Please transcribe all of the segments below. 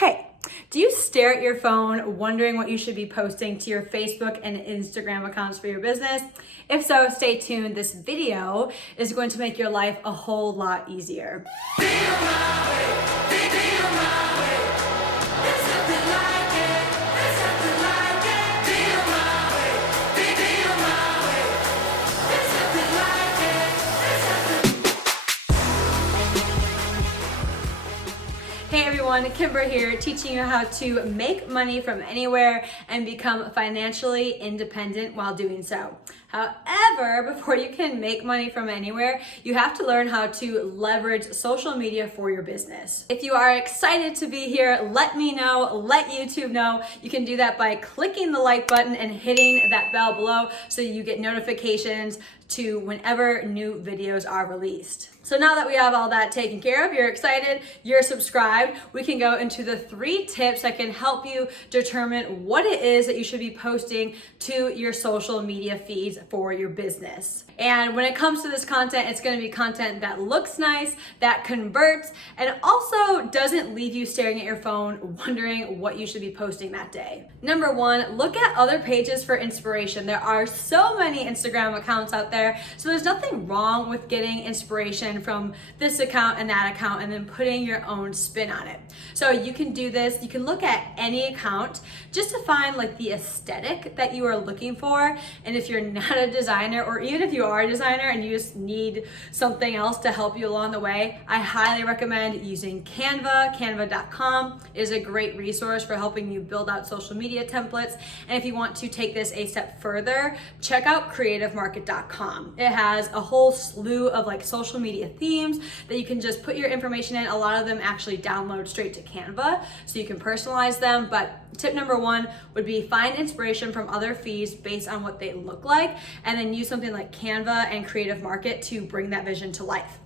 Hey, do you stare at your phone wondering what you should be posting to your Facebook and Instagram accounts for your business? If so, stay tuned. This video is going to make your life a whole lot easier. Hey everyone, Kimber here, teaching you how to make money from anywhere and become financially independent while doing so. However, before you can make money from anywhere, you have to learn how to leverage social media for your business. If you are excited to be here, let me know, let YouTube know. You can do that by clicking the like button and hitting that bell below so you get notifications to whenever new videos are released. So now that we have all that taken care of, you're excited, you're subscribed, we can go into the 3 tips that can help you determine what it is that you should be posting to your social media feeds for your business. And when it comes to this content, it's gonna be content that looks nice, that converts, and also doesn't leave you staring at your phone wondering what you should be posting that day. Number 1, look at other pages for inspiration. There are so many Instagram accounts out there, so there's nothing wrong with getting inspiration from this account and that account and then putting your own spin on it. So you can do this, you can look at any account just to find like the aesthetic that you are looking for. And if you're not a designer, or even if you are a designer and you just need something else to help you along the way, I highly recommend using Canva. Canva.com is a great resource for helping you build out social media templates. And if you want to take this a step further, check out creativemarket.com. It has a whole slew of like social media themes that you can just put your information in. A lot of them actually download straight to Canva, so you can personalize them. But tip number 1 would be find inspiration from other feeds based on what they look like, and then use something like Canva and Creative Market to bring that vision to life.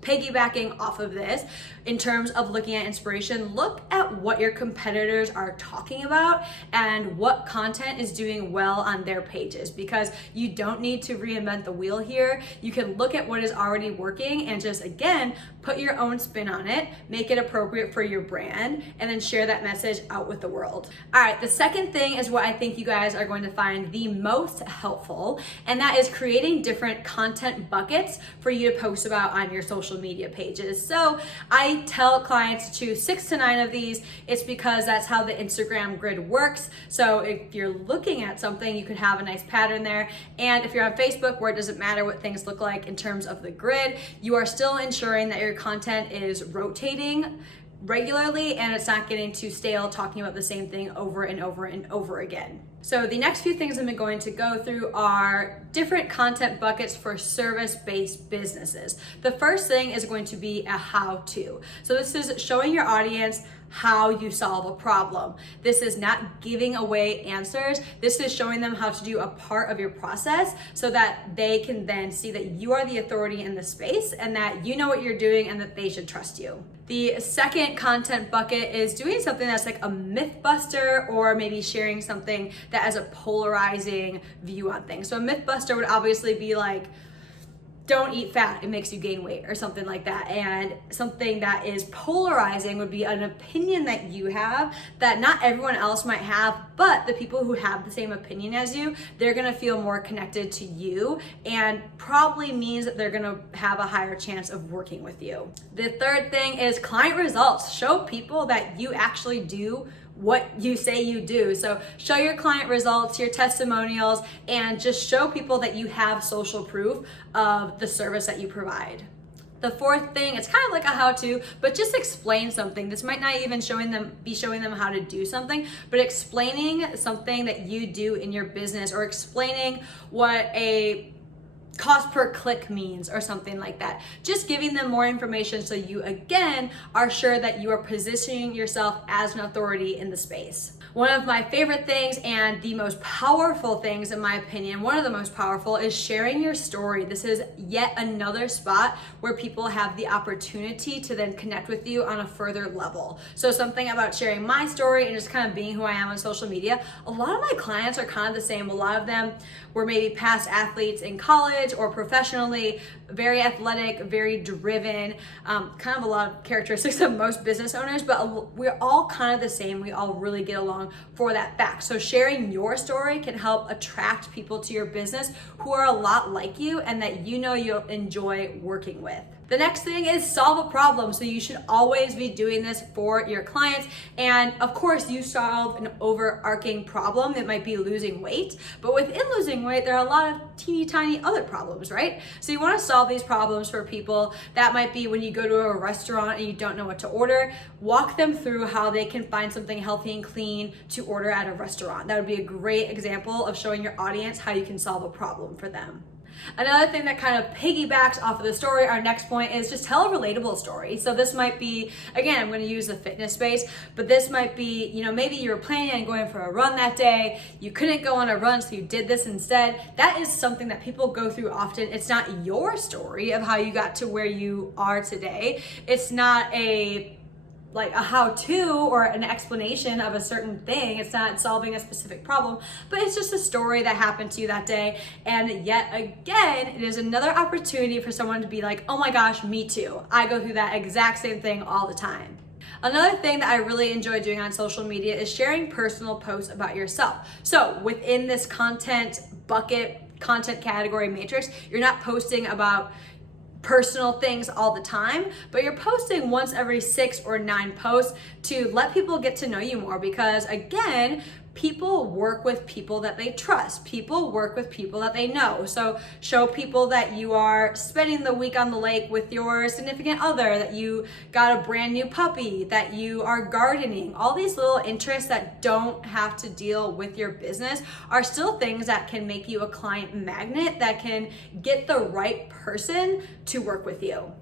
Piggybacking off of this, in terms of looking at inspiration, look at what your competitors are talking about and what content is doing well on their pages, because you don't need to reinvent the wheel here. You can look at what is already working and just, again, put your own spin on it, make it appropriate for your brand, and then share that message out with the world. All right, the second thing is what I think you guys are going to find the most helpful, and that is creating different content buckets for you to post about on your social media pages. So I tell clients to choose 6 to 9 of these. It's because that's how the Instagram grid works. So if you're looking at something, you could have a nice pattern there. And if you're on Facebook, where it doesn't matter what things look like in terms of the grid, you are still ensuring that your content is rotating regularly and it's not getting too stale talking about the same thing over and over and over again. So the next few things I'm going to go through are different content buckets for service-based businesses. The first thing is going to be a how-to. So this is showing your audience how you solve a problem. This is not giving away answers. This is showing them how to do a part of your process so that they can then see that you are the authority in the space and that you know what you're doing and that they should trust you. The second content bucket is doing something that's like a myth buster, or maybe sharing something that has a polarizing view on things. So a myth buster would obviously be like, don't eat fat, it makes you gain weight, or something like that. And something that is polarizing would be an opinion that you have that not everyone else might have, but the people who have the same opinion as you, they're gonna feel more connected to you, and probably means that they're gonna have a higher chance of working with you. The third thing is client results. Show people that you actually do what you say you do. So show your client results, your testimonials, and just show people that you have social proof of the service that you provide. The fourth thing, it's kind of like a how-to, but just explain something. This might not even be showing them how to do something, but explaining something that you do in your business, or explaining what a cost per click means or something like that. Just giving them more information so you, again, are sure that you are positioning yourself as an authority in the space. One of my favorite things and the most powerful things, in my opinion, one of the most powerful, is sharing your story. This is yet another spot where people have the opportunity to then connect with you on a further level. So something about sharing my story and just kind of being who I am on social media. A lot of my clients are kind of the same. A lot of them were maybe past athletes in college or professionally, very athletic, very driven, kind of a lot of characteristics of most business owners, but we're all kind of the same. We all really get along for that fact. So sharing your story can help attract people to your business who are a lot like you and that you know you'll enjoy working with. The next thing is solve a problem. So you should always be doing this for your clients. And of course, you solve an overarching problem. It might be losing weight, but within losing weight, there are a lot of teeny tiny other problems, right? So you want to solve these problems for people. That might be when you go to a restaurant and you don't know what to order, walk them through how they can find something healthy and clean to order at a restaurant. That would be a great example of showing your audience how you can solve a problem for them. Another thing that kind of piggybacks off of the story, our next point, is just tell a relatable story. So this might be, again, I'm going to use the fitness space, but this might be, maybe you were planning on going for a run that day. You couldn't go on a run, so you did this instead. That is something that people go through often. It's not your story of how you got to where you are today. It's not a how-to or an explanation of a certain thing. It's not solving a specific problem, but it's just a story that happened to you that day. And yet again, it is another opportunity for someone to be like, oh my gosh, me too. I go through that exact same thing all the time. Another thing that I really enjoy doing on social media is sharing personal posts about yourself. So within this content bucket, content category matrix, you're not posting about personal things all the time, but you're posting once every 6 or 9 posts to let people get to know you more, because again, people work with people that they trust. People work with people that they know. So show people that you are spending the week on the lake with your significant other, that you got a brand new puppy, that you are gardening. All these little interests that don't have to deal with your business are still things that can make you a client magnet, that can get the right person to work with you.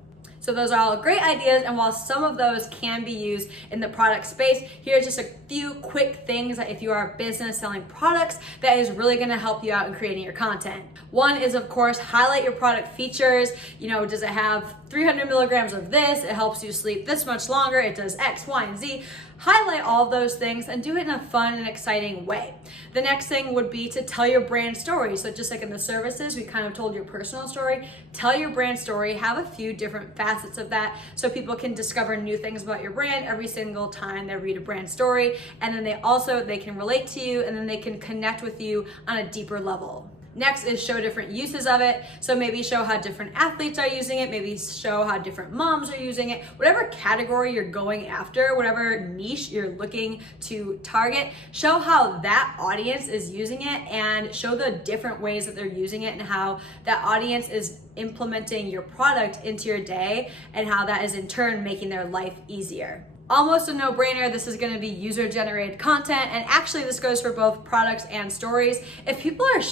So those are all great ideas, and while some of those can be used in the product space, here's just a few quick things that if you are a business selling products, that is really gonna help you out in creating your content. One is, of course, highlight your product features. Does it have 300 milligrams of this? It helps you sleep this much longer. It does X, Y, and Z. Highlight all of those things and do it in a fun and exciting way. The next thing would be to tell your brand story. So just like in the services, we kind of told your personal story, tell your brand story, have a few different facets of that so people can discover new things about your brand every single time they read a brand story. And then they can relate to you, and then they can connect with you on a deeper level. Next is show different uses of it. So maybe show how different athletes are using it, maybe show how different moms are using it. Whatever category you're going after, whatever niche you're looking to target, show how that audience is using it and show the different ways that they're using it and how that audience is implementing your product into your day and how that is in turn making their life easier. Almost a no-brainer, this is gonna be user-generated content, and actually this goes for both products and stories. If people are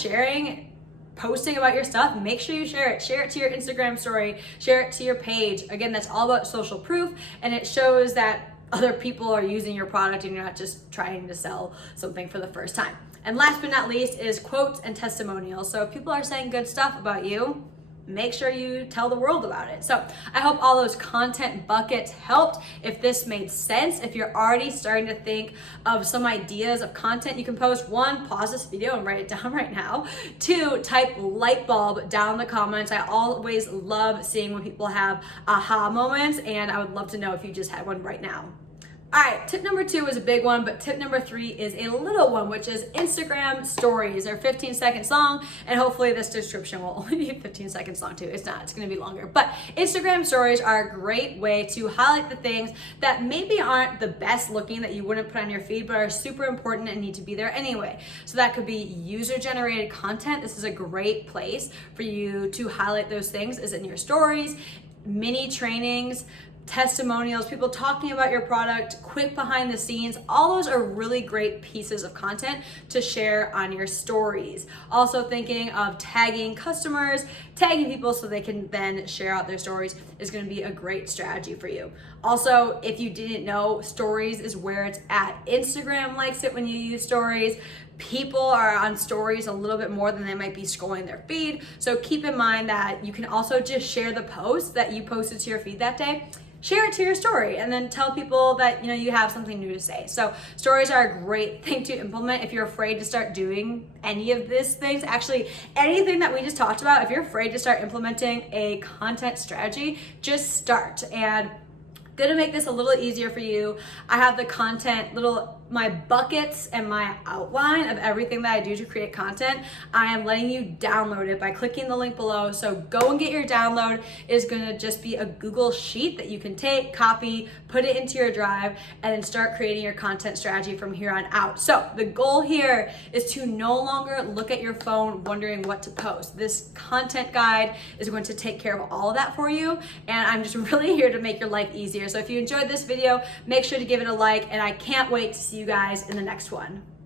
posting about your stuff, make sure you share it. Share it to your Instagram story, share it to your page. Again, that's all about social proof, and it shows that other people are using your product and you're not just trying to sell something for the first time. And last but not least is quotes and testimonials. So if people are saying good stuff about you, make sure you tell the world about it. So I hope all those content buckets helped. If this made sense, if you're already starting to think of some ideas of content you can post, 1, pause this video and write it down right now. 2, type light bulb down in the comments. I always love seeing when people have aha moments, and I would love to know if you just had one right now. All right, tip number 2 is a big one, but tip number 3 is a little one, which is Instagram stories. They're 15 seconds long, and hopefully this description will only be 15 seconds long too. It's not, it's gonna be longer. But Instagram stories are a great way to highlight the things that maybe aren't the best looking, that you wouldn't put on your feed, but are super important and need to be there anyway. So that could be user-generated content. This is a great place for you to highlight those things, is in your stories, mini trainings, testimonials, people talking about your product, quick behind the scenes. All those are really great pieces of content to share on your stories. Also thinking of tagging customers, tagging people so they can then share out their stories is going to be a great strategy for you. Also, if you didn't know, stories is where it's at. Instagram likes it when you use stories. People are on stories a little bit more than they might be scrolling their feed. So keep in mind that you can also just share the post that you posted to your feed that day, share it to your story, and then tell people that you have something new to say. So stories are a great thing to implement if you're afraid to start doing any of these things. Actually, anything that we just talked about, if you're afraid to start implementing a content strategy, just start. And gonna make this a little easier for you. I have the content, my buckets and my outline of everything that I do to create content. I am letting you download it by clicking the link below. So go and get your download. It is gonna just be a Google sheet that you can take, copy, put it into your drive, and then start creating your content strategy from here on out. So the goal here is to no longer look at your phone wondering what to post. This content guide is going to take care of all of that for you. And I'm just really here to make your life easier. So if you enjoyed this video, make sure to give it a like, and I can't wait to see you guys in the next one.